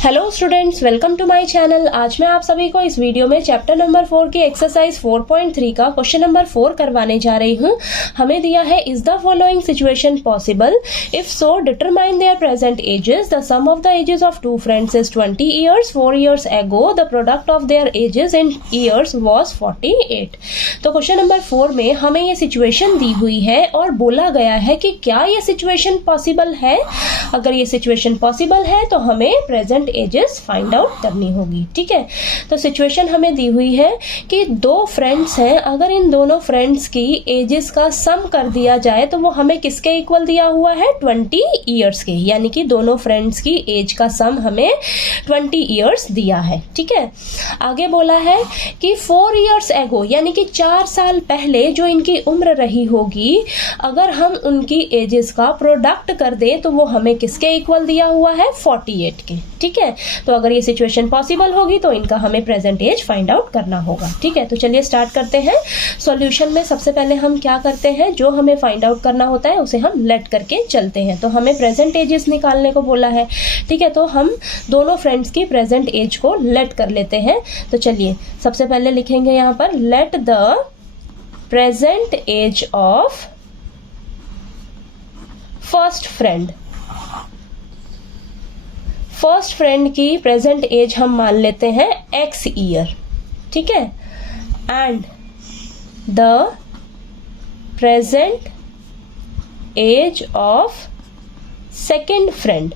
Hello students, welcome to my channel. आज मैं आप सभी को इस वीडियो में चैप्टर नंबर 4 की एक्सरसाइज 4.3 का क्वेश्चन नंबर 4 करवाने जा रही हूँ। हमें दिया है, is the following situation possible, if so determine their present ages. The sum of the ages of two friends is 20 years. 4 years ago the product of their ages in years was 48। तो question number 4 में हमें ये situation दी हुई है और बोला गया है कि क्या ये सिचुएशन पॉसिबल है। अगर ये सिचुएशन पॉसिबल है तो हमें प्रेजेंट एजेस फाइंड आउट करनी होगी। ठीक है, तो सिचुएशन हमें दी हुई है कि दो फ्रेंड्स हैं, अगर इन दोनों फ्रेंड्स की एजेस का सम कर दिया जाए तो वो हमें किसके इक्वल दिया हुआ है, 20 ईयर्स के। यानी कि दोनों फ्रेंड्स की एज का सम हमें 20 ईयर्स दिया है। ठीक है, आगे बोला है कि 4 ईयर्स एगो, यानी कि 4 साल पहले जो इनकी उम्र रही होगी, अगर हम उनकी एजेस का प्रोडक्ट कर दें तो वो हमें किसके इक्वल दिया हुआ है, 48 के। ठीक है, तो अगर ये सिचुएशन पॉसिबल होगी तो इनका हमें प्रेजेंट एज फाइंड आउट करना होगा। ठीक है, तो चलिए स्टार्ट करते हैं। सॉल्यूशन में सबसे पहले हम क्या करते हैं, जो हमें फाइंड आउट करना होता है उसे हम लेट करके चलते हैं। तो हमें प्रेजेंट एजेस निकालने को बोला है। ठीक है, तो हम दोनों फ्रेंड्स की प्रेजेंट एज को लेट कर लेते हैं। तो चलिए सबसे पहले लिखेंगे यहाँ पर, let the present age of first friend. First friend की प्रेजेंट एज हम मान लेते हैं x ईयर। ठीक है, and the present age of second friend.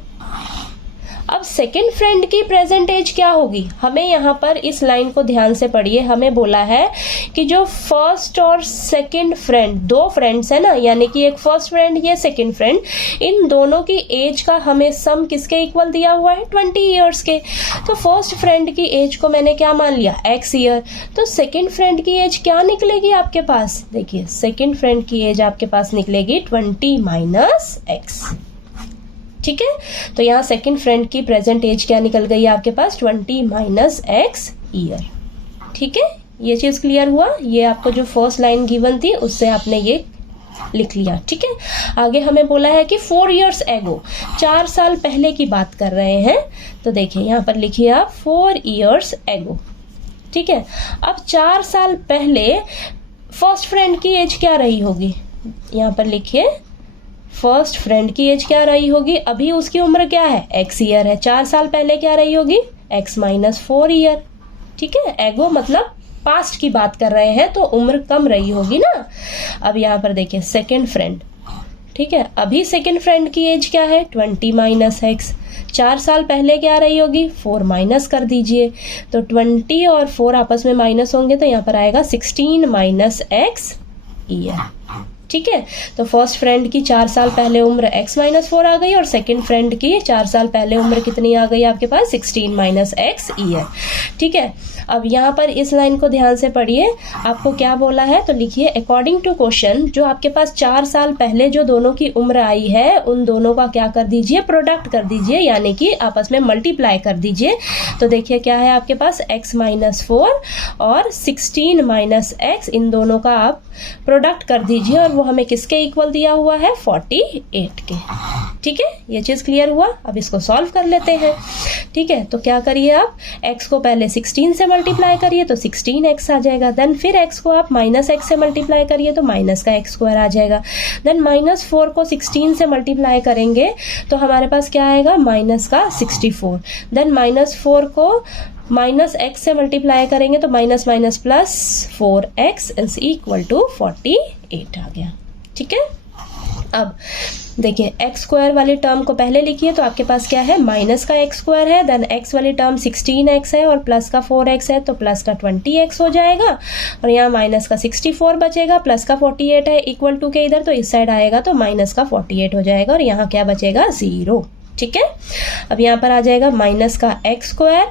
अब सेकेंड फ्रेंड की प्रेजेंट एज क्या होगी, हमें यहाँ पर इस लाइन को ध्यान से पढ़िए। हमें बोला है कि जो फर्स्ट और सेकेंड फ्रेंड, दो फ्रेंड्स है ना, यानी कि एक फर्स्ट फ्रेंड ये सेकेंड फ्रेंड, इन दोनों की एज का हमें सम किसके इक्वल दिया हुआ है, 20 ईयर्स के। तो फर्स्ट फ्रेंड की एज को मैंने क्या मान लिया, x ईयर। तो सेकेंड फ्रेंड की एज क्या निकलेगी आपके पास, देखिए सेकेंड फ्रेंड की एज आपके पास निकलेगी 20 माइनस x। ठीक है, तो यहाँ सेकेंड फ्रेंड की प्रेजेंट एज क्या निकल गई आपके पास, 20 माइनस x ईयर। ठीक है, ये चीज क्लियर हुआ। ये आपको जो फर्स्ट लाइन गिवन थी उससे आपने ये लिख लिया। ठीक है, आगे हमें बोला है कि 4 ईयर्स एगो, 4 साल पहले की बात कर रहे हैं। तो देखिए यहाँ पर लिखिए आप 4 ईयर्स एगो। ठीक है, अब 4 साल पहले फर्स्ट फ्रेंड की एज क्या रही होगी, यहाँ पर लिखिए फर्स्ट फ्रेंड की एज क्या रही होगी, अभी उसकी उम्र क्या है, x ईयर है। 4 साल पहले क्या रही होगी, x माइनस 4 ईयर। ठीक है, एगो मतलब पास्ट की बात कर रहे हैं तो उम्र कम रही होगी ना। अब यहाँ पर देखिए सेकेंड फ्रेंड। ठीक है, अभी सेकेंड फ्रेंड की एज क्या है, 20 माइनस x। 4 साल पहले क्या रही होगी, 4 माइनस कर दीजिए। तो 20 और 4 आपस में माइनस होंगे तो यहाँ पर आएगा 16 माइनस x ईयर। ठीक है, तो फर्स्ट फ्रेंड की 4 साल पहले उम्र x माइनस 4 आ गई और सेकेंड फ्रेंड की 4 साल पहले उम्र कितनी आ गई आपके पास, 16 माइनस x ईयर। ठीक है, अब यहाँ पर इस लाइन को ध्यान से पढ़िए। आपको क्या बोला है, तो लिखिए अकॉर्डिंग टू क्वेश्चन, जो आपके पास 4 साल पहले जो दोनों की उम्र आई है उन दोनों का क्या कर दीजिए, प्रोडक्ट कर दीजिए, यानी कि आपस में मल्टीप्लाई कर दीजिए। तो देखिए क्या है आपके पास, x माइनस 4 और 16 माइनस x, इन दोनों का आप प्रोडक्ट कर दीजिए और वो हमें किसके इक्वल दिया हुआ है, 48 के। ठीक है, ये चीज क्लियर हुआ। अब इसको सॉल्व कर लेते हैं। ठीक है, तो क्या करिए आप, x को पहले 16 से मल्टीप्लाई करिए तो 16x आ जाएगा। देन फिर x को आप माइनस x से मल्टीप्लाई करिए तो माइनस का x स्क्वायर आ जाएगा। देन माइनस 4 को 16 से मल्टीप्लाई करेंगे तो हमारे पास क्या आएगा, माइनस का 64। देन माइनस 4 को माइनस x से मल्टीप्लाई करेंगे तो minus minus plus 4x is equal to 48 आ गया। ठीक है, अब देखिए x स्क्वायर वाली टर्म को पहले लिखिए तो आपके पास क्या है, माइनस का x स्क्वायर है, देन x वाली टर्म 16x है और प्लस का 4x है तो प्लस का 20x हो जाएगा और यहाँ माइनस का 64 बचेगा, प्लस का 48 है इक्वल टू के इधर, तो इस साइड आएगा तो माइनस का 48 हो जाएगा और यहाँ क्या बचेगा, 0। ठीक है, अब यहाँ पर आ जाएगा माइनस का x स्क्वायर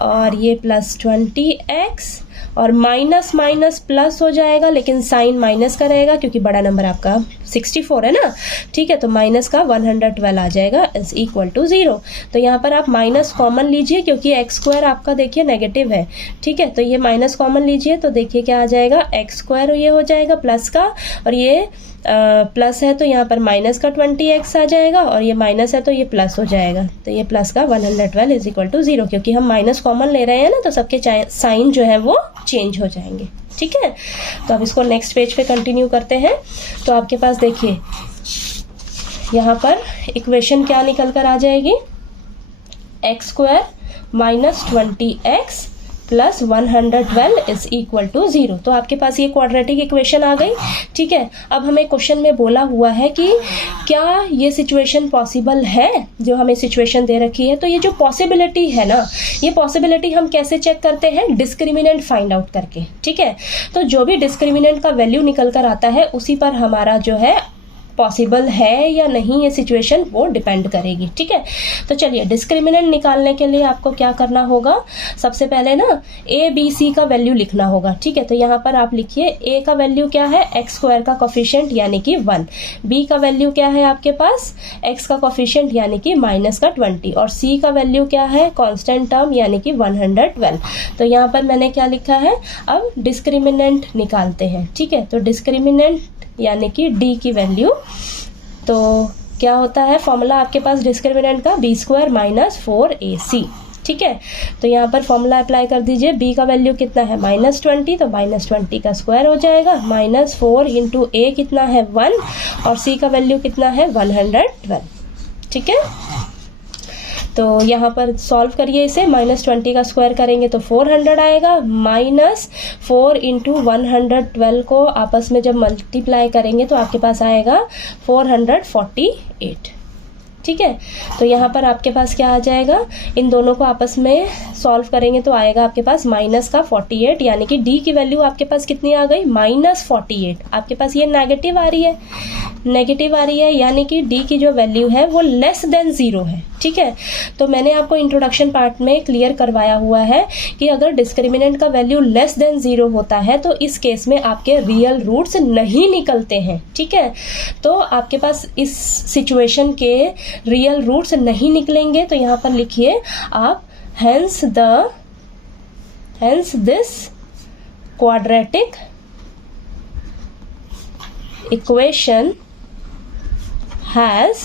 और ये प्लस 20x और माइनस माइनस प्लस हो जाएगा, लेकिन साइन माइनस का रहेगा क्योंकि बड़ा नंबर आपका 64 है ना। ठीक है, तो माइनस का 112 आ जाएगा इज इक्वल टू 0। तो यहाँ पर आप माइनस कॉमन लीजिए क्योंकि x स्क्वायर आपका देखिए नेगेटिव है। ठीक है, तो ये माइनस कॉमन लीजिए तो देखिए क्या आ जाएगा, x स्क्वायर ये हो जाएगा प्लस का और ये प्लस है तो यहाँ पर माइनस का 20x आ जाएगा, और ये माइनस है तो ये प्लस हो जाएगा, तो ये प्लस का 112 इज इक्वल टू 0, क्योंकि हम माइनस कॉमन ले रहे हैं ना, तो सबके साइन जो है वो चेंज हो जाएंगे। ठीक है, तो अब इसको नेक्स्ट पेज पे कंटिन्यू करते हैं। तो आपके पास देखिए यहाँ पर इक्वेशन क्या निकल कर आ जाएगी, x² minus 20x plus 112 is equal to 0। तो आपके पास ये क्वाड्रेटिक इक्वेशन आ गई। ठीक है, अब हमें क्वेश्चन में बोला हुआ है कि क्या ये सिचुएशन पॉसिबल है, जो हमें सिचुएशन दे रखी है। तो ये जो पॉसिबिलिटी है ना, ये पॉसिबिलिटी हम कैसे चेक करते हैं, डिस्क्रिमिनेंट फाइंड आउट करके। ठीक है, तो जो भी डिस्क्रिमिनेंट का वैल्यू निकल कर आता है उसी पर हमारा जो है पॉसिबल है या नहीं ये सिचुएशन वो डिपेंड करेगी। ठीक है, तो चलिए डिस्क्रिमिनेंट निकालने के लिए आपको क्या करना होगा, सबसे पहले ना a b c का वैल्यू लिखना होगा। ठीक है, तो यहाँ पर आप लिखिए a का वैल्यू क्या है, x² का कोफिशिएंट यानी कि 1, b का वैल्यू क्या है आपके पास, x का कोफिशिएंट यानी कि माइनस का 20, और c का वैल्यू क्या है, कांस्टेंट टर्म यानी कि 112। तो यहाँ पर मैंने क्या लिखा है, अब डिस्क्रिमिनेंट निकालते हैं। ठीक है, तो डिस्क्रिमिनेंट यानी कि d की वैल्यू, तो क्या होता है फॉर्मूला आपके पास डिस्क्रिमिनेंट का, b² माइनस 4ac। ठीक है, तो यहाँ पर फॉर्मूला अप्लाई कर दीजिए। b का वैल्यू कितना है, माइनस 20, तो माइनस 20 का स्क्वायर हो जाएगा, माइनस 4 इंटू a कितना है 1, और c का वैल्यू कितना है 112। ठीक है, तो यहाँ पर सॉल्व करिए इसे, माइनस 20 का स्क्वायर करेंगे तो 400 आएगा, माइनस 4 इंटू 112 को आपस में जब मल्टीप्लाई करेंगे तो आपके पास आएगा 448। ठीक है, तो यहाँ पर आपके पास क्या आ जाएगा, इन दोनों को आपस में सॉल्व करेंगे तो आएगा आपके पास माइनस का 48, यानी कि d की वैल्यू आपके पास कितनी आ गई, माइनस 48। आपके पास ये नेगेटिव आ रही है, यानी कि d की जो वैल्यू है वो लेस देन 0 है। ठीक है, तो मैंने आपको इंट्रोडक्शन पार्ट में क्लियर करवाया हुआ है कि अगर डिस्क्रिमिनेंट का वैल्यू लेस देन 0 होता है तो इस केस में आपके रियल रूट्स नहीं निकलते हैं। ठीक है, तो आपके पास इस सिचुएशन के रियल रूट्स नहीं निकलेंगे, तो यहाँ पर लिखिए आप, hence this quadratic equation has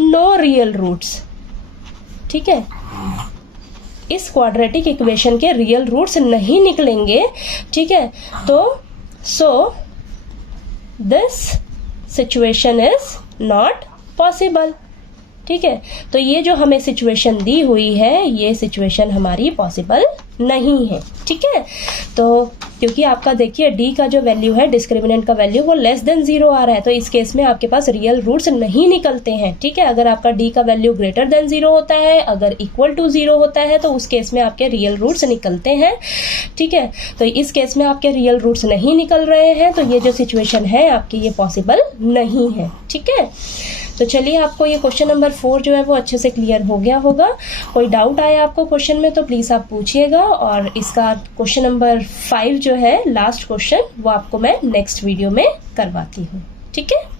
no real roots. ठीक है, इस क्वाड्रेटिक इक्वेशन के रियल रूट्स नहीं निकलेंगे। ठीक है, तो so this situation is not possible. ठीक है, तो ये जो हमें सिचुएशन दी हुई है ये सिचुएशन हमारी पॉसिबल नहीं है। ठीक है, तो क्योंकि आपका देखिए d का जो वैल्यू है, डिस्क्रिमिनेंट का वैल्यू वो लेस देन 0 आ रहा है, तो इस केस में आपके पास रियल रूट्स नहीं निकलते हैं। ठीक है, अगर आपका d का वैल्यू ग्रेटर देन 0 होता है, अगर इक्वल टू 0 होता है, तो उस केस में आपके रियल रूट्स निकलते हैं। ठीक है, तो इस केस में आपके रियल रूट्स नहीं निकल रहे हैं, तो ये जो सिचुएशन है आपकी ये पॉसिबल नहीं है। ठीक है, तो चलिए आपको ये क्वेश्चन नंबर 4 जो है वो अच्छे से क्लियर हो गया होगा। कोई डाउट आया आपको क्वेश्चन में तो प्लीज़ आप पूछिएगा, और इसका क्वेश्चन नंबर 5 जो है लास्ट क्वेश्चन वो आपको मैं नेक्स्ट वीडियो में करवाती हूँ। ठीक है।